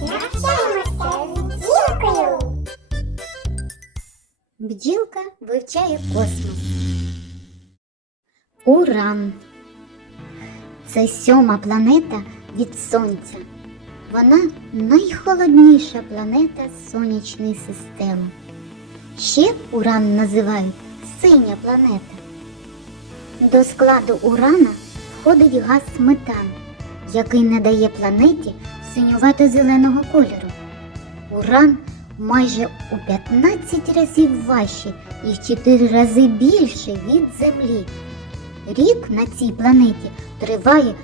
Навчаємося з бджілкою. Вивчає космос. Уран. Це сьома планета від Сонця. Вона найхолодніша планета сонячної системи. Ще уран називають синя планета. До складу урана входить газ метан, який надає планеті синювато-зеленого кольору. Уран майже у 15 разів важче і в 4 рази більше від Землі. Рік на цій планеті триває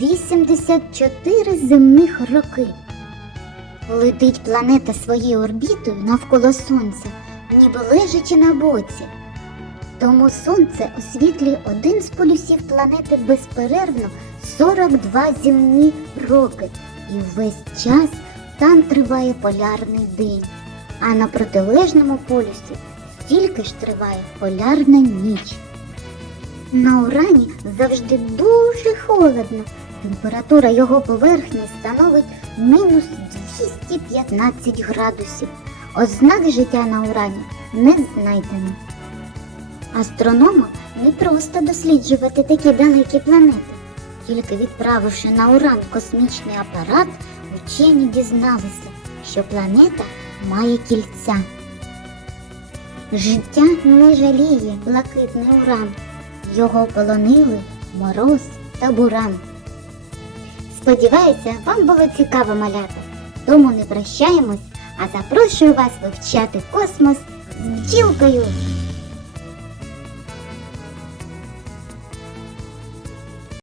84 земних роки. Летить планета своєю орбітою навколо Сонця, ніби лежачи на боці. Тому Сонце освітлює один з полюсів планети безперервно 42 земні роки, і весь час там триває полярний день, а на протилежному полюсі стільки ж триває полярна ніч. На Урані завжди дуже холодно. Температура його поверхні становить мінус 215 градусів. Ознак життя на Урані не знайдено. Астрономам не просто досліджувати такі далекі планети. Тільки відправивши на Уран космічний апарат, вчені дізналися, що планета має кільця. Життя не жаліє блакитний уран. Його полонили мороз та буран. Сподіваюся, вам було цікаво малята. Тому не прощаємось, а запрошую вас вивчати космос з бджілкою.